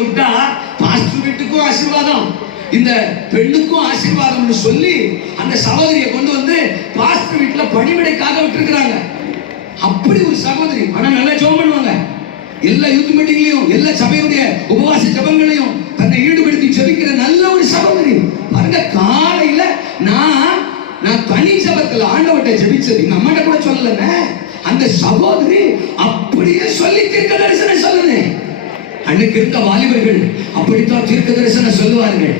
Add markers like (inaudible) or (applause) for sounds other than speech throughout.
விட்டா பாஸ்டர் வீட்டுக்கும் ஆசீர்வாதம். இந்த பெண்ணுக்கும் ஆசீர்வாதம்னு சொல்லி அந்த சகோதரியை கொண்டு வந்து பாஸ்டர் வீட்டுல பணிவிடைக்காக விட்டுருக்காங்க அப்படி ஒரு சகோதரி ஆனா நல்லா ஜோம் பண்ணுவாங்க. எல்லா யூத் மீட்டிங்லையும் எல்லா சபையுடைய உபவாச ஜபங்களையும் தன்னை ஈடுபடுத்தி ஜெபிக்கிற நல்ல ஒரு சகோதரி. பாருங்க காலையில நான் நான் தனி சபத்தில் ஆண்டவட்ட ஜெபிச்சது. எங்க அம்மாட்ட கூட சொல்லலங்க. அந்த சகோதரி அப்படியே சொல்லி தீர்க்க தரிசனம் சொல்லுது. அன்னைக்கு இருந்த வாலிபர்கள் அப்படித்தான் தீர்க்க தரிசன சொல்லுவார்கள்.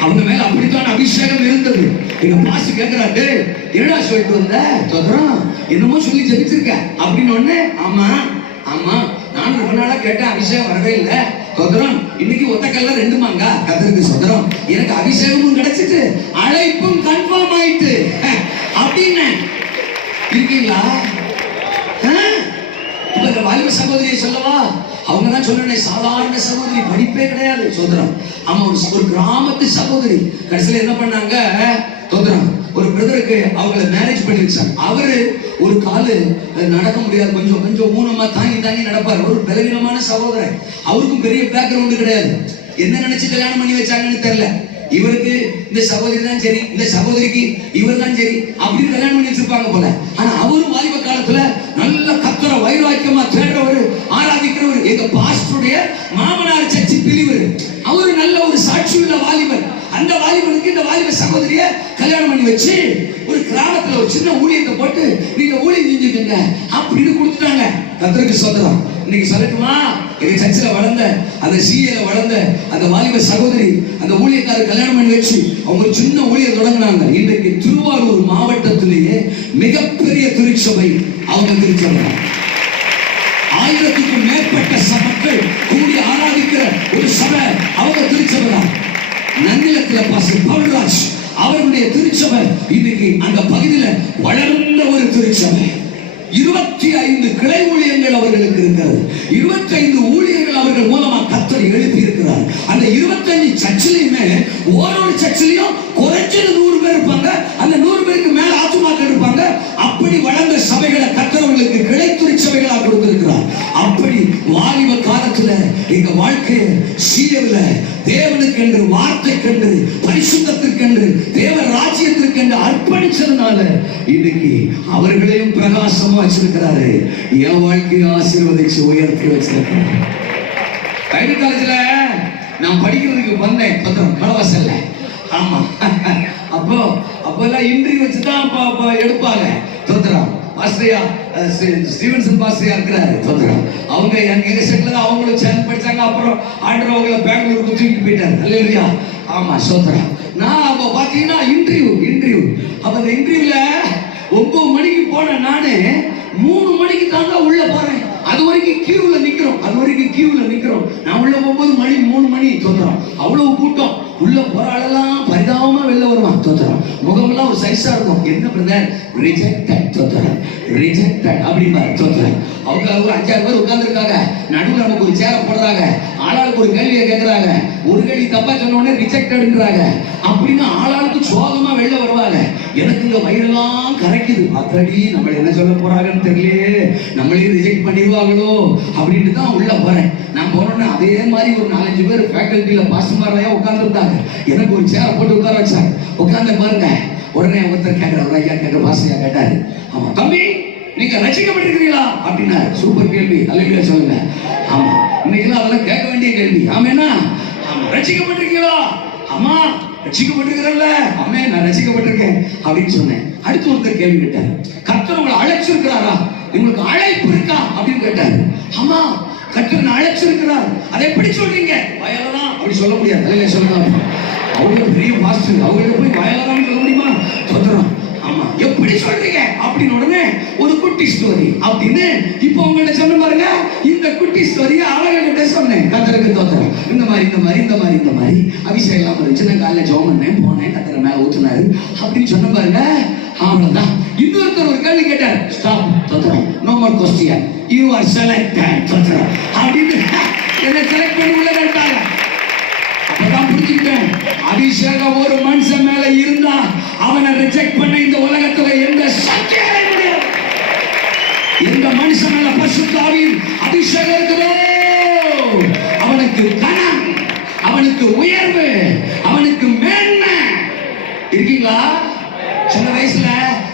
அவங்க மேல அப்படித்தான் அபிஷேகம் இருந்தது. எங்க பாசு கேக்குறாரு என்னடா சொல்லிட்டு வந்த? தோதரம் என்னமோ சொல்லி ஜெபிச்சிருக்க. அப்படின்னு ஒண்ணு ஆமா ஆமா நானும் ரொம்ப நாளா கேட்டேன் அபிஷேகம் வரவே இல்லை. சொதரம் இன்னைக்கு ஒத்தக்கல்ல ரெண்டு மாங்கா. கதருக்கு சொதரம் எனக்கு அபிஷேகமும் கிடைச்சிட்டு அழைப்பும் கன்ஃபார்ம் ஆயிட்டு. (laughs) அப்படின்னு. இருக்கீங்களா? ஆ? இப்ப இந்த வாலிப சகோதரியை சொல்லவா? அவங்க தான் சொன்னேன் சாதாரண சகோதரி படிப்பே கிடையாது சோதரம் ஆமா ஒரு ஒரு கிராமத்து சகோதரி. கடைசியில என்ன பண்ணாங்க? சோதரம் ஒரு பிரதருக்கு அவங்கள மேரேஜ் பண்ணி வச்சாங்க. அவரு ஒரு காலு நடக்க முடியாது. கொஞ்சம் கொஞ்சம் ஊனமா தாங்கி தாங்கி நடப்பார். ஒரு பலவீனமான சகோதரன் அவருக்கும் பெரிய பேக்ரவுண்டு கிடையாது. என்ன நினைச்சு கல்யாணம் பண்ணி வச்சாங்கன்னு தெரியல. இவருக்கு இந்த சகோதரி தான் சரி இந்த சகோதரிக்கு இவர் தான் சரி அப்படின்னு கல்யாணம் பண்ணி வச்சிருப்பாங்க போல. ஆனா அவரும் வாலிப காலத்துல நல்ல வைராக்கியமா தேடுறவர் ஆராதிக்கிறவர். எங்க பாஸ்டருடைய மாமனார் சர்ச்சி பிரிவர் அவரு நல்ல ஒரு சாட்சி உள்ள வாலிபர். அந்த வாலிபனுக்கு இந்த வாலிப சகோதரிய கல்யாணம் பண்ணி வச்சு ஒரு கிராமத்துல ஒரு சின்ன ஊழியத்தை போட்டு நீங்க ஊழியம் செஞ்சுக்கங்க. அப்படின்னு கொடுத்துட்டாங்க. கத்திரிக்கு சொந்தம் இன்னைக்கு சொல்லட்டுமா? எங்க சர்ச்சில் வளர்ந்த அந்த சீஏல வளர்ந்த அந்த வாலிப சகோதரி அந்த ஊழியக்காரர் கல்யாணம் பண்ணி வச்சு அவங்க ஒரு சின்ன ஊழியர் தொடங்கினாங்க. இன்றைக்கு திருவாரூர் மாவட்டத்திலேயே மிகப்பெரிய திருச்சபை அவங்க திருச்சபை. ஆயிரத்துக்கும் மேற்பட்ட சபைகள் மக்கள் கூடி ஆராதிக்கிற ஒரு சபை அவங்க திருச்சபை நன்னிலத்தில் நன்னிலத்துல பாசி அவருடைய திருச்சபை இன்னைக்கு அந்த பகுதியில் வளர்ந்த ஒரு திருச்சபை. இருபத்தி ஐந்து கிளை ஊழியங்கள் அவர்களுக்கு இருக்கிறது. இருபத்தி ஐந்து ஊழியர்கள் அவர்கள் மூலமா கத்தரை எழுப்பி இருக்கிறார் அந்த இருபத்தஞ்சு சர்ச்சிலையுமே ஓரொரு சர்ச்சிலையும் குறைஞ்சது நூறு பேர் இருப்பாங்க. அந்த நூறு பேருக்கு மேல ஆத்துமாக்கள் இருப்பாங்க அப்படி வளர்ந்த சபைகளை கத்தரவர்களுக்கு கிளை திருச்சபைகளா கொடுத்திருக்கிறார் அப்படி வாலிப காலத்துல எங்க வாழ்க்கைய சீரவில தேவனுக்கென்று வார்த்தைக்கென்று பரிசுத்தத்திற்கென்று தேவ ராஜ்யத்திற்கென்று அர்ப்பணிச்சதுனால இன்னைக்கு அவர்களையும் பிரகாசமா வச்சிருக்கிறாரு. என் வாழ்க்கையை ஆசீர்வதிச்சு உயர்த்தி வச்சிருக்கிறாரு. காலேஜ்ல நான் படிக்கிறதுக்கு வந்தேன். பத்திரம் கலவாசல்ல ஆமா. அப்போ அப்போ எல்லாம் இன்டர்வியூ வச்சு தான் அப்போ எடுப்பாங்க. தோத்துறோம் பாஸ்டரியா ஸ்டீவன்சன் பாஸ்டரியா இருக்கிறாரு. அவங்க எங்க எங்க தான் அவங்களும் சேர்ந்து படிச்சாங்க. அப்புறம் ஆண்டர் அவங்கள பெங்களூருக்கு தூக்கி போயிட்டாரு. இல்லையா ஆமா சோத்ரா. நான் அப்போ பாத்தீங்கன்னா இன்டர்வியூ இன்டர்வியூ அப்ப அந்த இன்டர்வியூல ஒன்பது மணிக்கு போன நானு மூணு மணிக்கு தாங்க உள்ள போறேன். அது வரைக்கும் கியூல நிக்கிறோம். அது வரைக்கும் கியூல நிக்கிறோம். நான் உள்ள போகும்போது மணி மூணு மணி தொந்தரம் அவ்வளவு கூட்டம். உள்ள போற ஆளெல்லாம் பரிதாபமா வெளில வருவான். தொந்தரம் முகமெல்லாம் ஒரு சைஸா இருக்கும். என்ன பிரதர்? ரிஜெக்டட் தொந்தரம் ரிஜெக்டட் அப்படிம்பாரு. தொந்தரம் அவங்க ஒரு அஞ்சாறு பேர் உட்கார்ந்துருக்காங்க. நடுவில் நமக்கு ஒரு சேர போடுறாங்க. ஆளாளுக்கு ஒரு கேள்வியை கேட்கறாங்க ஒரு கேள்வி தப்பா சொன்ன உடனே ரிஜெக்டட்ன்றாங்க அப்படின்னு ஆளாளுக்கு சோகமா வெளில வருவாங்க. எனக்கு இந்த வயிறெல்லாம் கரைக்குது. அத்தடி நம்மள என்ன சொல்ல போறாங்கன்னு தெரியலையே. நம்மளையும் ரிஜெக்ட் பண்ணிடுவாங்களோ அப்படின்ட்டு தான் உள்ள போறேன். நான் போனோன்னே அதே மாதிரி ஒரு நாலஞ்சு பேர் ஃபேக்கல்ட்டியில பாஸ்டர்மாரையா உட்காந்துருந்தாங்க எனக்கு ஒரு சேரை போட்டு உட்கார வச்சாங்க. உட்காந்து பாருங்க. உடனே ஒருத்தர் கேட்கிறார் ஐயா கேட்கிற பாஸ்டர்யா கேட்டாரு. ஆமா தம்பி! நீங்க ரசிக்கப்பட்டிருக்கிறீங்களா அப்படின்னா சூப்பர் கேள்வி. அல்லையா சொல்லுங்க. ஆமா. இன்னைக்கெல்லாம் அதெல்லாம் கேட்க வேண்டிய கேள்வி. ஆமேனா? ஆமா. ரசிக்கப்பட்டிருக்கீங்களா ஆமா. ரசிக்கப்பட்டிருக்கிறல்ல. ஆமே நான் ரசிக்கப்பட்டிருக்கேன் அப்படின்னு சொன்னேன். அடுத்து ஒருத்தர் கேள்வி கேட்டார். கர்த்தர் உங்களை அழைச்சிருக்கிறாரா? உங்களுக்கு அழைப்பு இருக்கா? அப்படின்னு கேட்டாரு. ஆமா. கர்த்தர் நான் அழைச்சிருக்கிறார். அதை எப்படி சொல்றீங்க? வயலாம் அப்படி சொல்ல முடியாது. அல்லையா சொல்லலாம் அவங்க பெரிய மாஸ்டர். அவங்களுக்கு போய் வயலாம் சொல்ல முடியுமா? சொல்றோம். ஆமா. எப்படி சொல்றீங்க? அப்படின்னு உடனே ஒரு குட்டி ஸ்டோரி. அப்படின்னு இப்போ உங்கள்ட்ட சொன்ன பாருங்க இந்த குட்டி ஸ்டோரிய அழகிட்ட சொன்னேன். கத்தருக்கு தோத்துறேன் இந்த மாதிரி இந்த மாதிரி இந்த மாதிரி இந்த மாதிரி. அபிஷேகம் எல்லாம் இருந்துச்சு நான் காலைல ஜோம் பண்ணேன் போனேன் கத்தரை மேல ஊத்துனாரு. அப்படின்னு சொன்ன பாருங்க அவ்வளவுதான். இன்னொருத்தர் ஒரு கேள்வி கேட்டார் stop தோத்துறோம். No more question you are selected தோத்துறோம் அப்படின்னு என்ன செலக்ட் பண்ணி உள்ள கேட்டாங்க அப்பதான் புரிஞ்சுக்கிட்டேன் அபிஷேகம் ஒரு மனுஷன் மேல இருந்தா அவனை ரிஜெக்ட் பண்ண இந்த உலகத்துல எந்த சக்தியாலே முடியாது மனுஷன் மேல பசுத்தாவின் அபிஷேகம் அவனுக்கு கனம் அவனுக்கு உயர்வு அவனுக்கு மேன்மை. இருக்கீங்களா? சின்ன வயசுல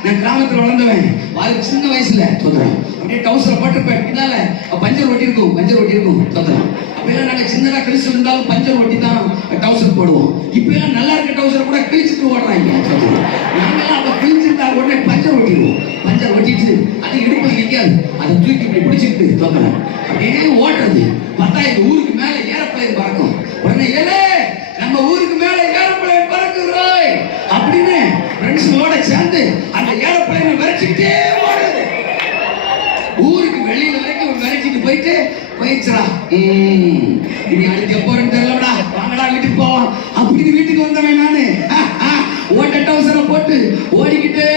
நான் கிராமத்துல வளர்ந்தவன். வாழ்க்கை சின்ன வயசுல சொல்றேன் அப்படியே டவுசர் போட்டிருப்பேன். பின்னால பஞ்சர் ஒட்டி இருக்கும் பஞ்சர் ஒட்டி இருக்கும் சொல்றேன் அப்பெல்லாம் நாங்க சின்னதா கிழிச்சு இருந்தாலும் பஞ்சர் ஒட்டி தான் டவுசர் போடுவோம். இப்ப எல்லாம் நல்லா இருக்க டவுசர் கூட கிழிச்சுட்டு ஓடுறாங்க சொல்றேன் இப்படி பிடிச்சிக்கிட்டு அப்படியே ஓடுறது. பார்த்தா ஊருக்கு மேல ஏரோப்ளேன் பறக்கும். உடனே ஏலே நம்ம ஊருக்கு மேல ஏரோப்ளேன் பறக்குறோய் அப்படின்னு ஃப்ரெண்ட்ஸோட சேர்ந்து அந்த ஏரோப்ளேனை விரட்டிக்கிட்டே ஓடுது ஊருக்கு வெளியில வரைக்கும் விரட்டிட்டு போயிட்டு போயிடுச்சுடா. இனி அடுத்து எப்போ தெரியலடா. வாங்கடா வீட்டுக்கு போவோம். அப்படின்னு வீட்டுக்கு வந்தவன் நானு. ஓட்ட டவுசரை போட்டு ஓடிக்கிட்டே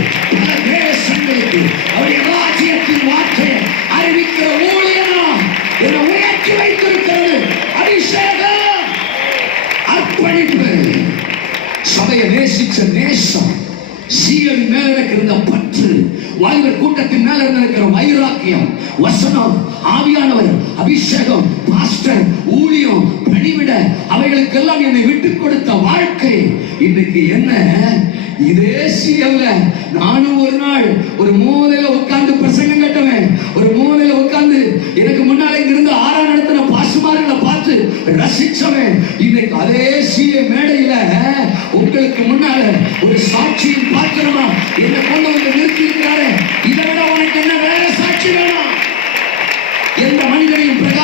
பட்டணங்களுக்கு பல தேசங்களுக்கு அவருடைய ராஜ்யத்தின் வார்த்தையை அறிவிக்கிற ஊழியனும் என்னை உயர்த்தி வைத்திருக்கிறது அபிஷேகம் அர்ப்பணிப்பு சபையை நேசிச்ச நேசம் சீரடி மேல இருக்கிற பற்று வாலிபர் கூட்டத்தின் மேல இருக்கிற வைராக்கியம் வசனம் ஆவியானவர் அபிஷேகம் பாஸ்டர் ஊழியம் பணிவிட அவைகளுக்கெல்லாம் என்னை விட்டு கொடுத்த வாழ்க்கை. இன்னைக்கு என்ன? இதே சீரியல்ல நானும் ஒரு நாள் ஒரு மூலையில உட்கார்ந்து பிரசங்கம் கட்டவன். ஒரு மூலையில உட்கார்ந்து எனக்கு முன்னால இங்க இருந்து ஆறா நடத்தின பாசுமார்களை பார்த்து ரசிச்சவன். இன்னைக்கு அதே சீய மேடையில உங்களுக்கு முன்னால ஒரு சாட்சியின் பாத்திரமா என்னை கொண்டு வந்து நிறுத்தி இருக்கிறாரு இதை விட உனக்கு என்ன வேற சாட்சி வேணும்? எந்த மனிதனையும்